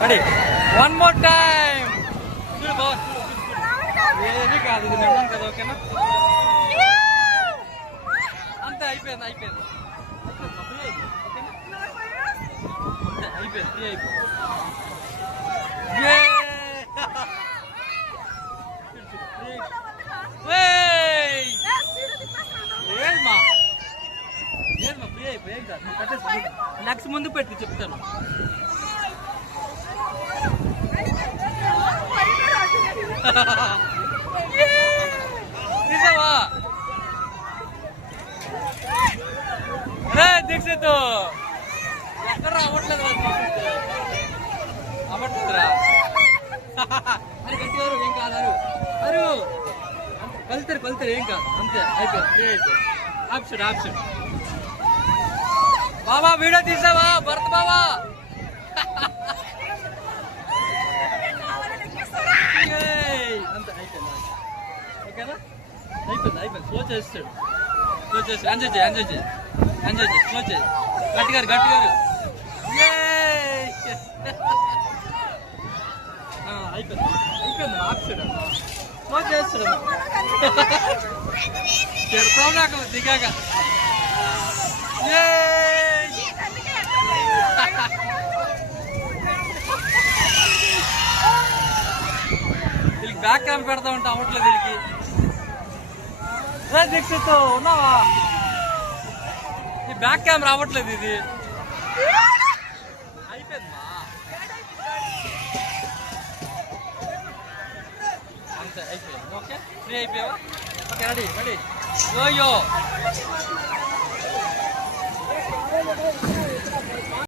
Ready one more time. చూడు boss, ఏమీ కాదు, ఇది నిన్నాను కదా. ఓకేనా, అంతే, అయిపోయింది అయిపోయింది అయిపోయింది, ఫ్రీ అయిపోయింది. లేదమ్మా లేదమ్మా, ఫ్రీ అయిపోయి కట్టేసి నెక్స్ట్ ముందు పెట్టి చెప్తాను. నిజమా రే దీక్షిత్, ఎక్కడ అవ్వట్లేదు అవ్వట్లేదురా. అని కట్టారు, ఏం కాదు అరు కలుతారు ఏం కాదు, అంతే అయిపోయింది. Option option. బాబా వీడియో తీసావా భరత్ బాబా? అంతే అయిపోయింది. ఓకేనా, అయిపోయింది అయిపోయింది. స్లో చేస్తాడు, స్లో చేసి ఎంజాయ్ చేయి ఎంజాయ్ చేయి ఎంజాయ్ చేయి. స్లో చేయి, గట్టిగారు గట్టిగారు. అయిపోయింది అయిపోయింది. ఆప్షన్ స్లో చేస్తాడు. చెడతావు నాకు దిగాక. వీళ్ళకి బ్యాక్ క్యామ్ పెడతా ఉంటే అవ్వట్లేదు వీళ్ళకి. రే దీక్షిత్ ఉన్నావా? ఈ బ్యాక్ క్యామ్ రావట్లేదు, ఇది అయిపోయిందమ్మా. అంతే అయిపోయింది. ఓకే, ఫ్రీ అయిపోయావా? Okay, ready ready. యో